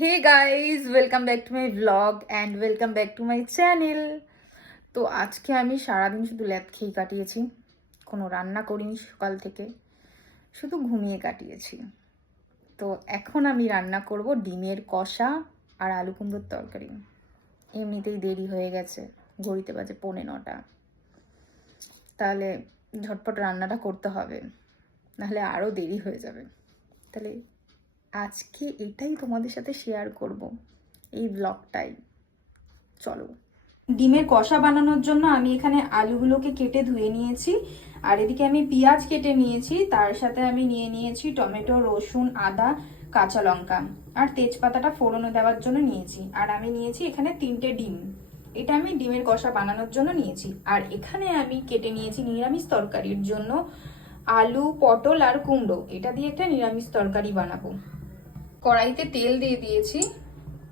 Hey guys, welcome back to my vlog and welcome back to my channel. তো আজকে আমি সারাদিন শুধু ল্যাদ খেয়ে কাটিয়েছি, কোনো রান্না করিনি সকাল থেকে, শুধু ঘুমিয়ে কাটিয়েছি। তো এখন আমি রান্না করব ডিমের কষা আর আলু কুমড়োর তরকারি। এমনিতেই দেরি হয়ে গেছে, ঘড়িতে বাজে 9:45। তাহলে ঝটপট রান্নাটা করতে হবে, নাহলে আরও দেরি হয়ে যাবে। তাহলে আজকে এটাই তোমাদের সাথে শেয়ার করব, এই ব্লগটাই। চলো। ডিমের কষা বানানোর জন্য আমি এখানে আলুগুলোকে কেটে ধুয়ে নিয়েছি, আর এদিকে আমি পেঁয়াজ কেটে নিয়েছি, তার সাথে আমি নিয়ে নিয়েছি টমেটো, রসুন, আদা, কাঁচা লঙ্কা আর তেজপাতাটা ফোড়নে দেওয়ার জন্য নিয়েছি। আর আমি নিয়েছি এখানে 3টে ডিম, এটা আমি ডিমের কষা বানানোর জন্য নিয়েছি। আর এখানে আমি কেটে নিয়েছি নিরামিষ তরকারির জন্য আলু, পটল আর কুমড়ো, এটা দিয়ে একটা নিরামিষ তরকারি বানাবো। কড়াইতে তেল দিয়ে দিয়েছি,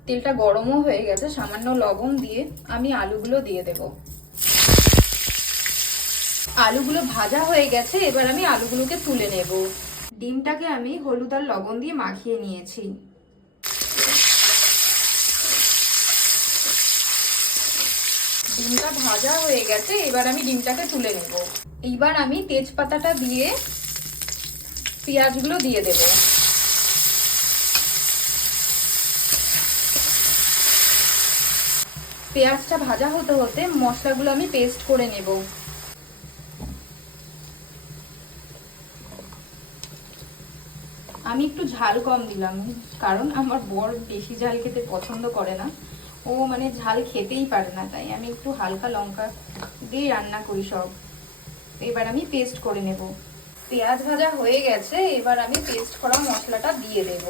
তেলটা গরমও হয়ে গেছে, সামান্য লবণ দিয়ে আমি আলুগুলো দিয়ে দেব। আলুগুলো ভাজা হয়ে গেছে, এবার আমি আলুগুলোকে তুলে নেব। ডিমটাকে আমি হলুদ আর লবণ দিয়ে মাখিয়ে নিয়েছি। ডিমটা ভাজা হয়ে গেছে, এবার আমি ডিমটাকে তুলে নেব। এইবার আমি তেজপাতাটা দিয়ে পেঁয়াজগুলো দিয়ে দেব। পেঁয়াজটা ভাজা হতে হতে মশলাগুলো আমি পেস্ট করে নেব। আমি একটু ঝাল কম দিলাম, কারণ আমার বর বেশি ঝাল খেতে পছন্দ করে না, ও মানে ঝাল খেতেই পারে না, তাই আমি একটু হালকা লঙ্কা দিয়ে রান্না করি সব। এবার আমি পেস্ট করে নেব। পেঁয়াজ ভাজা হয়ে গেছে, এবার আমি পেস্ট করা মশলাটা দিয়ে দেব।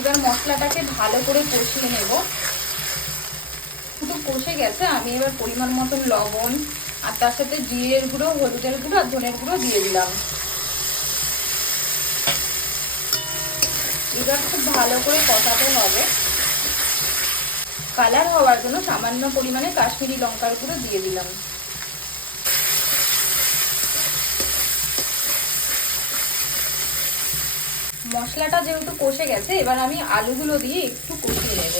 এবার মশলাটাকে ভালো করে কষিয়ে নেব। শুধু কষে গেছে, আমি এবার পরিমাণ মতন লবণ আর তার সাথে জিরের গুঁড়ো, হলুদের গুঁড়ো আর ধনের গুঁড়ো দিয়ে দিলাম। এবার খুব ভালো করে কষাতে হবে। কালার হওয়ার জন্য সামান্য পরিমাণে কাশ্মীরি লঙ্কার গুঁড়ো দিয়ে দিলাম। মশলাটা যেহেতু কষে গেছে, এবার আমি আলুগুলো দিয়ে একটু কষিয়ে নেব।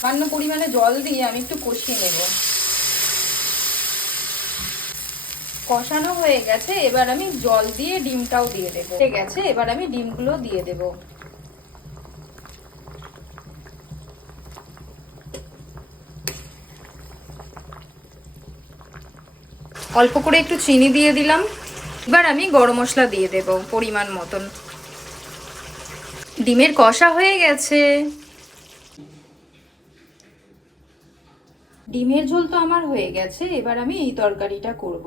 সামান্য পরিমাণে জল দিয়ে আমি একটু কষিয়ে নেব। কষানো হয়ে গেছে, এবার আমি জল দিয়ে ডিমটাও দিয়ে দেবো। হয়ে গেছে, এবার আমি ডিমগুলো দিয়ে দেব। অল্প করে একটু চিনি দিয়ে দিলাম। এবার আমি গরম মশলা দিয়ে দেব পরিমাণ মতন। ডিমের কষা হয়ে গেছে। ডিমের ঝোল তো আমার হয়ে গেছে, এবার আমি এই তরকারিটা করব।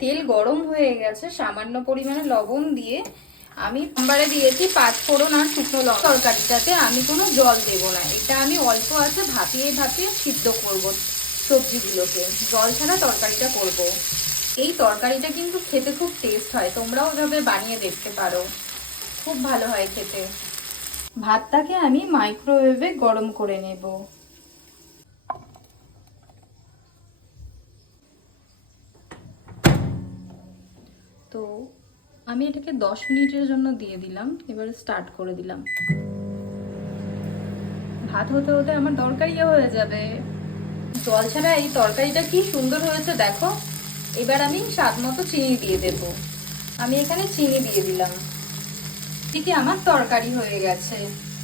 তেল গরম হয়ে গেছে, সামান্য পরিমাণে লবণ দিয়ে আমি সোমবারে দিয়েছি 5 ফোড়ন আর শুকনো লঙ্কা। তরকারিটাতে আমি কোনো জল দেব না, এটা আমি অল্প আছে ভাপিয়ে ভাপিয়ে সিদ্ধ করব সবজিগুলোকে, জল ছাড়া তরকারিটা করব। এই তরকারিটা কিন্তু খেতে খুব টেস্ট হয়, তোমরাও এভাবে বানিয়ে দেখতে পারো, খুব ভালো হয় খেতে। ভাতটাকে আমি মাইক্রোওয়েভে গরম করে নেব। তো আমি এটাকে 10 মিনিটের জন্য দিয়ে দিলাম, এবারে স্টার্ট করে দিলাম। ভাত হতে হতে আমার তরকারিও হয়ে যাবে। জল ছাড়া এই তরকারিটা কি সুন্দর হয়েছে দেখো। এবার আমি স্বাদ মতো চিনি দিয়ে দেব। আমি এখানে চিনি দিয়ে দিলাম। এদিকে আমার তরকারি হয়ে গেছে,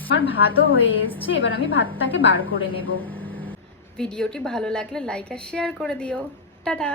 আমার ভাতও হয়ে এসছে। এবার আমি ভাতটাকে বার করে নেব। ভিডিওটি ভালো লাগলে লাইক আর শেয়ার করে দিও। টাটা।